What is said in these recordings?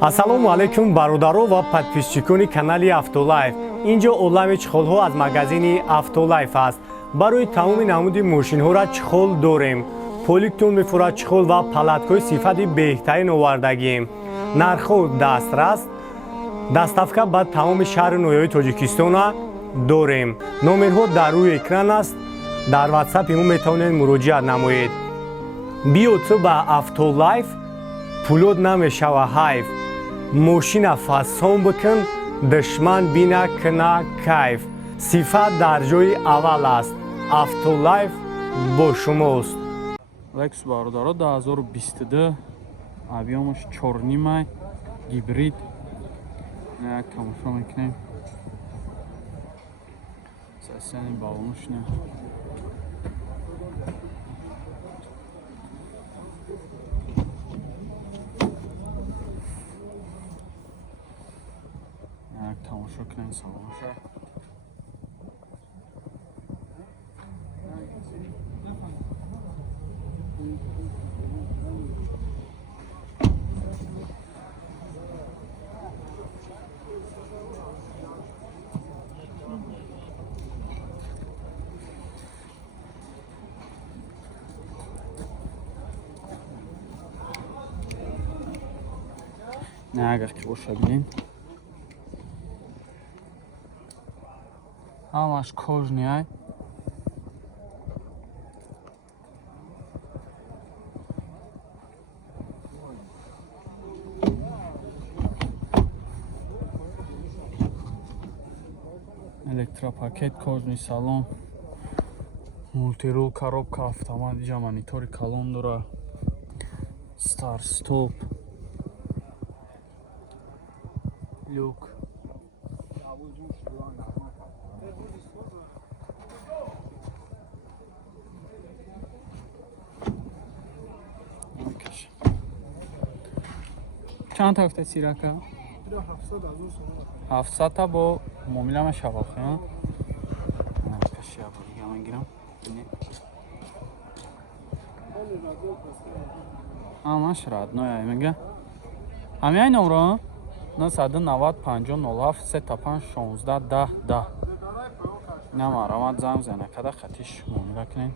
ассалому алайкум бародаро ва подписчикони канали Автолайф. Инҷо олами чихолҳо аз магазини Автолайф аст. Барои тамоми намуди мошинҳоро чихол дорем. Поликтон мефурад чихол ва палаткои сифати беҳтарин овардагием. Нархҳо дастрас. Доставка ба тамоми шаҳри ноҳияи Тоҷикистона дорем. Номерҳо дар рӯи экран аст. Дар WhatsApp мо метавонед муроҷиат намоед. биё ту ба Автолайф, пулод намешава ҳайф. Мошина фасон бикун, душман бина кина кайф. Сифат дар ҷои аввал аст. Автолайф бо шумост. Lexus бародаро 2022 объемаш 4,5 гибрид. Як тамошо мекунем. Сасяни балонуш не. Як тамошо кунем салоноша. Не агар ки боша бинем. Ҳамаш кожни ай. Электропакет, кожни салон. Мультирул, коробка автомат, ҷа монитори калон дора. Старт стоп. Люк. چند تا هفته سیرکه؟ 700 تا با معامله ما شفافه ها؟ کشی ها دیگه من گیرم همش ردنای میگه همه این نمره 990 50 07 35 16 10 10 نمارامد زنگ زنه کده خطیش معامله کنین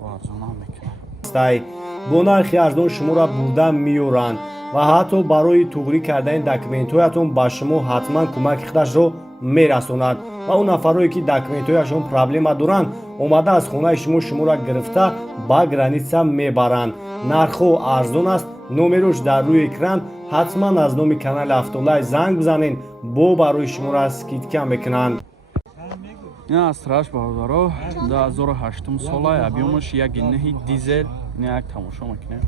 و ارزون هم بکنین бо нархи арзон шуморо бурда меёранд ва ҳатто барои туғрӣ кардани документҳоятон ба шумо ҳатман кӯмаки худашро мерасонад ва он нафарое ки документҳояшон проблема доранд омада аз хонаи шуморо гирифта ба граница мебаранд. нархҳо арзон аст. номерош дар рӯи экран. ҳатман аз номи канали Автолайф занг бизанед, бо барои шуморо скидка мекунанд. این استراش بردارو 2008 ساله объемش 1.9 دیزل نه یک تماشا میکنه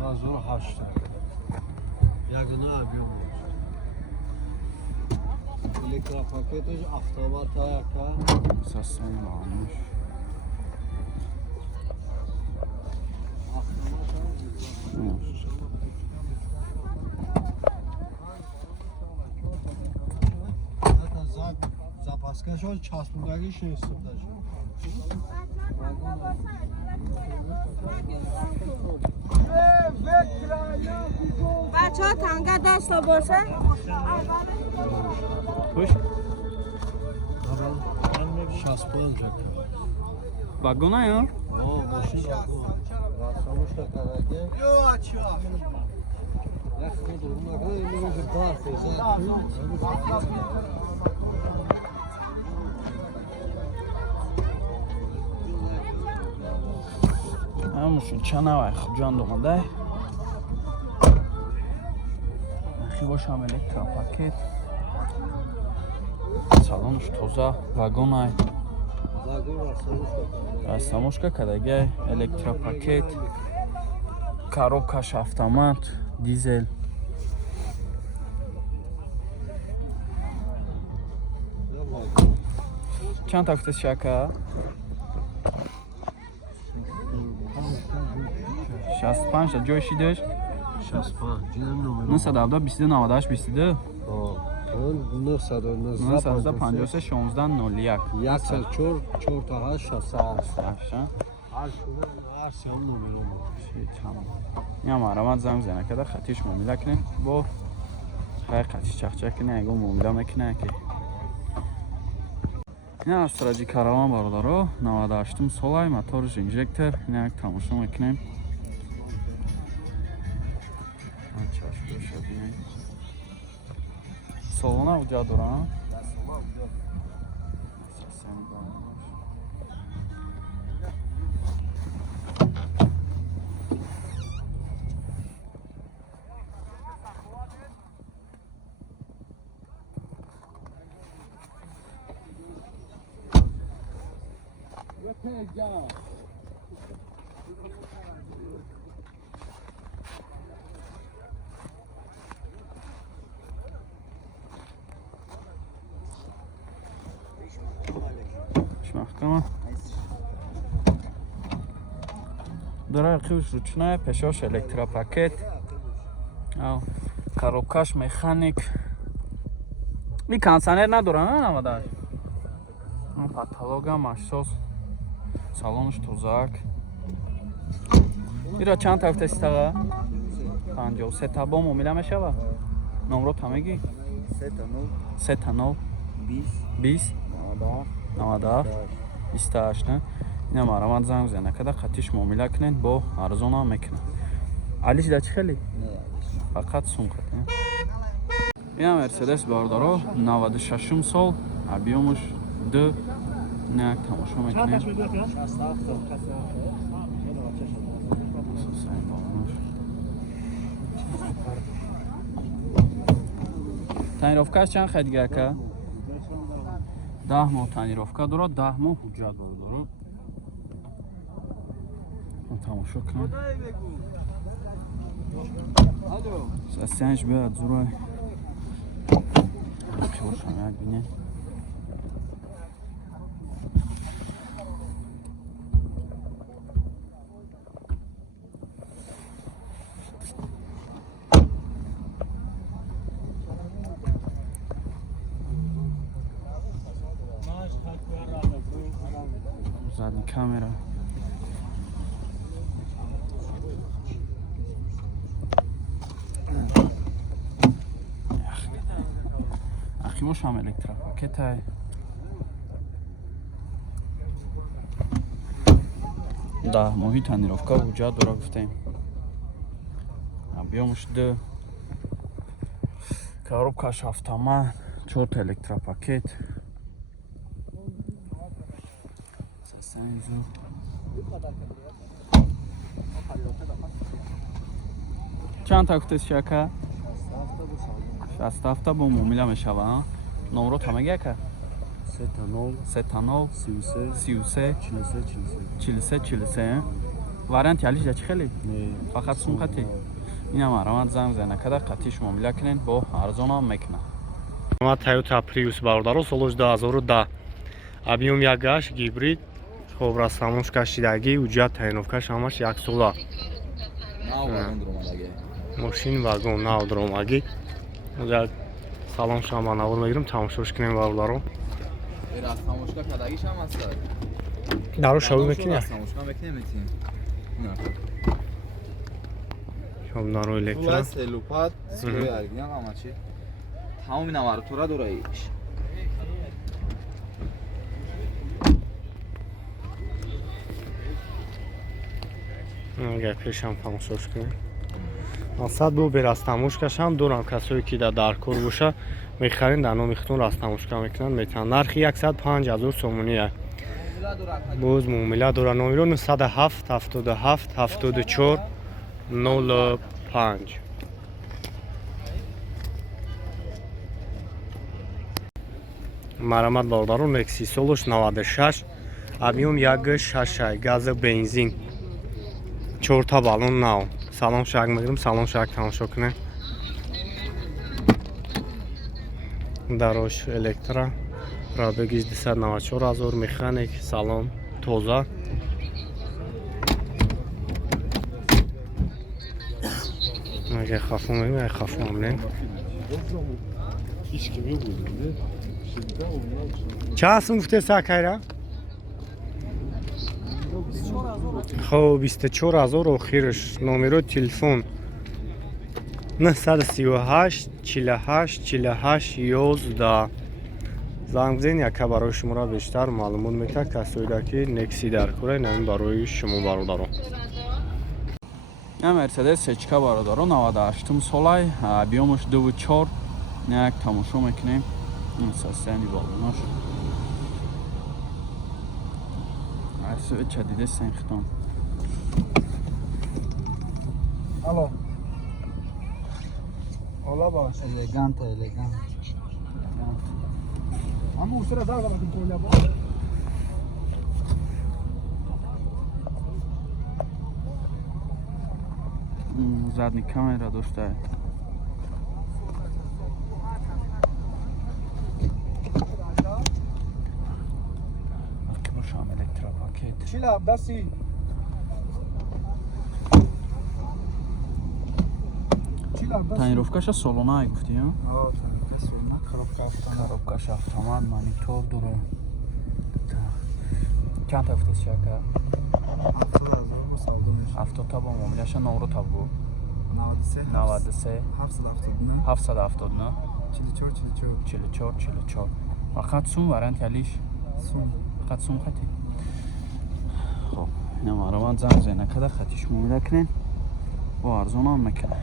2008 1.9 объем электропакетش автомат яка сасани балонуш запаскашо часпугаги шестадаш بچه‌ها تنگه داشته باشه خوش شاسپانج واگونه یا ماشین راستاموش کارده یو اچا یا خود اونها اینو باز همشون چند نوع خوب جان دومده اخی باش هم الکتروپاکت салонш тоза вагонай растамошка кадаги электропакет коробкаш автомат дизел чанд тафта шака 65 ҷойши дошт 65 917 22 98 22 953 16 01 104 4 تا 8 60 هر سیام نمره شی تمام یا مرامت زنگ زنه کده خطیش ممیله کنه با خیلی خطیش چخچک کنه اگه ممیله میکنه که این استراجی کاروان باردارو 98 سولای موتورش اینجکتر این یک تماشا میکنیم سالانه اوجا دارم محکمه داره قیوش رучная пешош электропакет коробкаш механик این کانسانر نداره نه نمادر پاتالوگا ماشسوس салонش тузак ایرا چند تا هفته استاقه 53 تا ممیله میشوه نمرو تمگی 3 تا 9 20 90 28 نه اینا مرامت زنگ زنه کده خطیش معامله کنین با ارزون هم میکنن علیش دا چی خیلی؟ فقط سون خطه اینا مرسدس باردارو 96 سال объемش 2 نه یک تماشا میکنین تنیروفکاش چند خیلی دیگه که 10 ماه تنیروفکا داره 10 ماه حجت باردارو تماشا کنم سستیانش بیاد زورای پیورش هم یک بینه задний камера ахимош ҳам электропакетай даҳ моҳи танировка ҳуҷҷат дора гуфтем объёмш 2 коробкаш автомат 4 та электропакет چند تا گفتید شکر؟ 67 با معامله میشوه نمرات همه که 3 تا 9 33 43 وارنت یالیش چی خیلی؟ فقط سون خطی این مرامت زنگ زنه کده قطیش معامله کنین با ارزان هم میکنه ما Toyota Prius باردارو سالش 2010 объем ягаш гибрид خب راستاموش کشیدگی وجود تاینوفکاش همش یک سولا ماشین واگن ناو درامگی اگر سلام شما نور میگیرم تماشاش کنیم باردارو راستاموشکا کداگیش هم هست دارو شوی میکنی راستاموشکا میکنیم شما دارو الکترا سلوپاد سکوی الگیان هم چی تمام این آوارتورا دوراییش اگر پیشم تماشاش کنیم مقصد بو به راستاموشکاش هم دورم کسایی که در کار باشه میخرین در نمیختون راستاموشکا میکنن میتونن نرخی 105,000 سومونیه باز معامله داره نمره 907 77 74 05 مرامت باردارو مکسی سولش 96 объем 1.6 گاز بنزین 4 تا بالون ناو سلام شاک میگیرم سلام شاک تماشا کنه داروش الکترا پرابگیش 294,000 مکانیک سالن توزا اگه خافو میگم اگه خافو هم نیم چه هستم گفته ساکایره؟ خب 24000 آخرش نمره تلفن 938 48 48 11 زنگ بزنید یک برای شما را بیشتر معلومات میده کسایی که نکسی در کره نمین برای شما برادران Я Mercedes сечка бародаро 98-ум солай, объёмаш 2.4. Як тамошо мекунем. Ин состояние балонош. Арсо чадиде сенхтон. Алло. Ола ба. Элегант. Ама усра дага ба коля ба. Задний камера дошта. Бошам электропакет. Чила даси. Чила даси. Тонировкаша солонай гуфти, а? Аа, касуна Коробкаш автомат, монитор дура. Чанд афтас шака? 70 ба муомиляша номро табгу. 93 779 44 фақат сум варант ялиш фақат сум хати хоб инам араван занг зена када хатиш муомила кунен бо арзонам мекунам